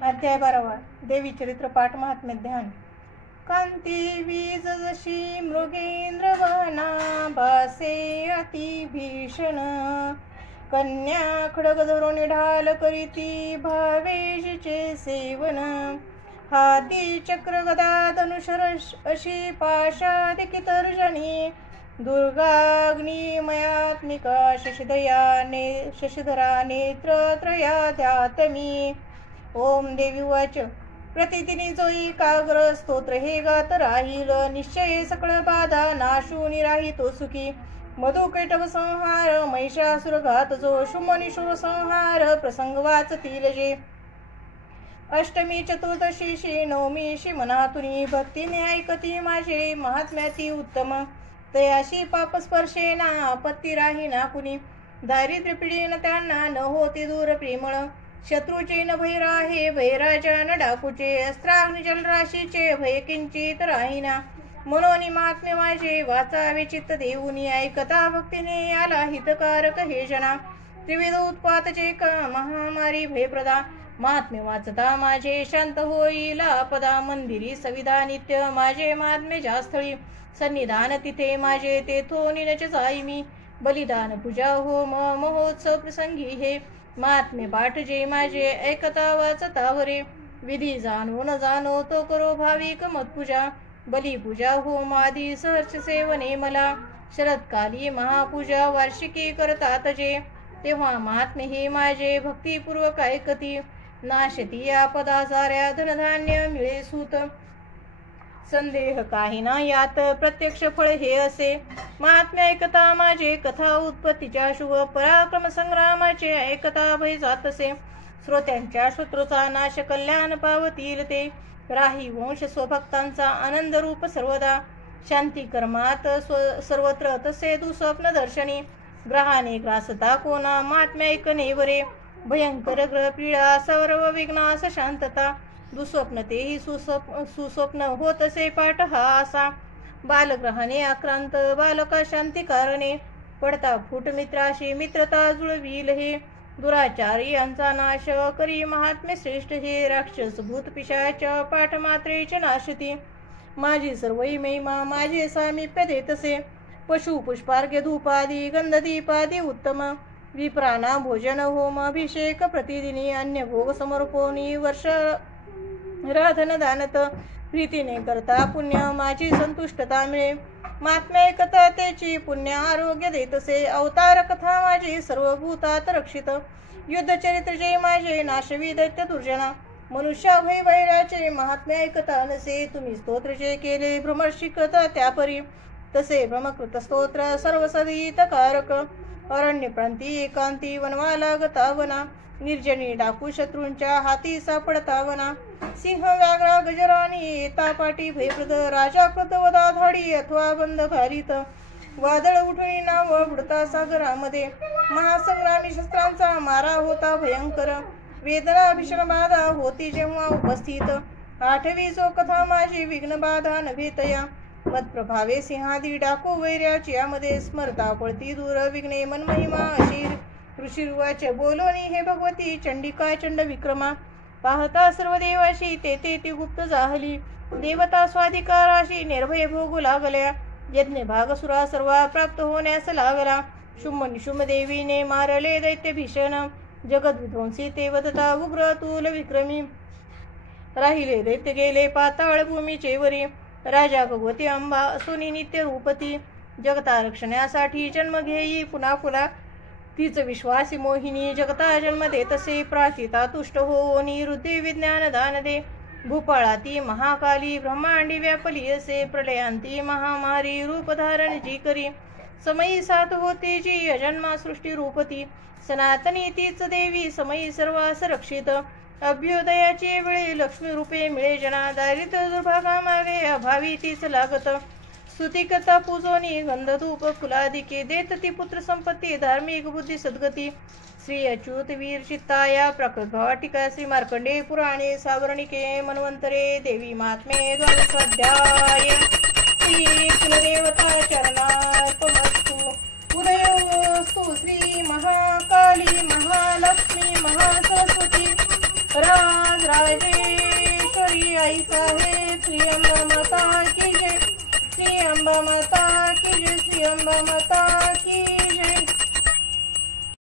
अध्याय 12 देवी चरित्र पाठ महात्म्य ध्यान। कांती वीज जशी मृगेंद्र वाहना भासे अति भीषण, कन्या खडग धरून ढाल करीती भावेशीचे सेवन, हाती चक्र गदा धनुषर अशी पाशादिकी तर्जनी, दुर्गाग्निमयात्मिका शशिधरा नेत्रत्रयाध्यात्मी। ओम देवी उवाच। प्रतिदिनी जो एकाग्र स्तोत्र हे गात राहील, निश्चय सकळ बाधा नाशूनी राहितो सुखी। मधुकैटभ संहार महिषासुर घात जो, शुंभनिशूर संहार प्रसंग वाचतील जे। अष्टमी चतुर्दशीशी नवमीशी मनातुनी, भक्तीने ऐकती माझे महात्म्याती उत्तम। तयाशी पाप स्पर्शेना आपत्ती राही ना कुणी, दारिद्र्य पिढीन त्यांना न होती दूर प्रेमळ। शत्रूचे न भय राहे भयराजा न डाकूचे, अस्त्राग्नि जलराशीचे भय किंचित राहीना। मनोनी महात्म्य माझे वाचावे चित्त देऊनी, ऐकता भक्तीने आला हितकारक हे जना। त्रिविध उत्पातचे का महामारी भयप्रदा, महात्म्य वाचता माझे शांत होईल आपदा। मंदिरी सविधा नित्य माझे महात्म्य जास्थळी, सन्निधान तिथे माझे तेथो निनच जाई मी। बलिदान पूजा होम महोत्सव प्रसंगी हे, महात्म्य पाठ जे माझे ऐकता वाचता वरे। विधी जाणो न जाणो तो करो भाविक मतपूजा, बलिपूजा होम आदी सहर्ष सेवने मला। शरदकाली महापूजा वार्षिकी करतात जे, तेव्हा महात्म्य हे माझे भक्तिपूर्वक ऐकती। नाशती आपदा साऱ्या धनधान्य मिळे सूत, संदेह काही ना यात प्रत्यक्ष फळ हे असे। महात्म्य ऐकता माझे कथा उत्पत्तीच्या शुभ, पराक्रम संग्रामाचे ऐकता भय जातसे। श्रोत्यांच्या शत्रूचा नाश कल्याण पावतील ते, राही वंश स्वभक्तांचा आनंद रूप सर्वदा। शांती कर्मात सर्वत्र तसे दुःस्वप्न दर्शनी, ग्रहाने ग्रासता कोणा महात्म्य ऐकणे वरे। भयंकर ग्रह पीडा सर्व विघ्नास शांतता, दुःस्वप्न तेही सुस्वप्न होतसे पाठ हा असा। बालग्रहाने आक्रांत बालका शांती कारणे, पडता फूट मित्राशी मित्रता जुळवील हे। दुराचारी यांचा नाश करी महात्म्य श्रेष्ठ हे, राक्षस भूत पिशाच पाठ मात्रेच नाशती। माझी सर्वई महिमा माझे सामिप्य देतसे, पशु पुष्पार्घ्य धूपादी गंधदीपादी उत्तम। विप्राना भोजन होम अभिषेक प्रतिदिनी, अन्य भोग समर्पोनी वर्ष राधन दानत। प्रीतीने करता पुण्य माझी संतुष्टता मिळे, महात्म्य ऐकता त्याची पुण्य आरोग्य देतसे। अवतार कथा माझी सर्व भूतात रक्षित, युद्ध चरित्र जे माझे नाशवी दैत्य दुर्जना। मनुष्या भय वैराचे महात्म्य ऐकता नसे, तुम्ही स्तोत्र जे केले भ्रमर्षिकत त्यापरी। तसे भ्रमकृत स्तोत्र सर्व सदित कारक, अरण्य प्रांती एकांती वनवा लागता वना। निर्जनी डाकू शत्रूंच्या हाती सापडता वना, सिंह व्याघ्र गजरानी येता पाठी भयप्रद। राजा कृत वदा धाडी अथवा बंद घालीत, वादळ उठून नाव बुडता सागरामध्ये। महासंग्रामी शस्त्रांचा मारा होता भयंकर, वेदना भीषण बाधा होती जेव्हा उपस्थित। आठवी जो कथा माझी विघ्न बाधा नभेतया, मत्प्रभावे सिंहादी डाकू वैर्याची यामध्ये। स्मरता पळती दूर विघ्ने मनमहिमा अशी, ऋषिरुवाच बोलोनी हे भगवती चंडिका चंड विक्रमा। पाहता सर्व देवाशी तेथे ती गुप्त जाहली, देवता स्वाधिकाराशी निर्भय भोगू लागल्या। यज्ञ भागसुरा सर्वा प्राप्त होण्यास लागला, शुंभ निशुंभ देवीने मारले दैत्य भीषण। जगद विध्वंसी ते वदता उग्र तूल विक्रमी, राहिले दैत्य गेले पाताळ भूमीचे वरी। राजा भगवती अंबा असुनी नित्य रूपती, जगता रक्षण्यासाठी जन्म घेई पुन्हा पुन्हा। तीच विश्वासी मोहिनी जगता जन्म देतसे, प्राचिता तुष्ट होनी रुद्धी विज्ञान दान दे। भूपाळाती महाकाली ब्रह्मांडी व्यापली असे, प्रलयांती महामारी रूप धारण जी करी। समयी साथ होती जी अजन्मा सृष्टी रूपती, सनातनी तीच देवी समयी सर्वास रक्षित। अभ्युदयाची वेळी लक्ष्मी रूपे मिळे जना, दारिद्र्य दुर्भागा मागे अभावी तीच लागत। स्तुतिकता पूजोनी गंधधूप फुलादिके, देत ती पुत्र संपत्ती धार्मिक बुद्धी सद्गती। श्री अच्युत वीर चित्ताया प्राकृतभावा टीका, श्री मार्कंडे पुराणे सावर्णिके मन्वंतरे। देवी महात्म्ये द्वादशोऽध्याय। श्री कुलदेवता चरणार्पणमस्तु। उदयोस्तु श्री महाकाली महालक्ष्मी महासरस्वती, राज राजेश्वरी आई साहेब श्री अंबा माता की जय, श्री अंबा माता की जय, श्री अंबा माता की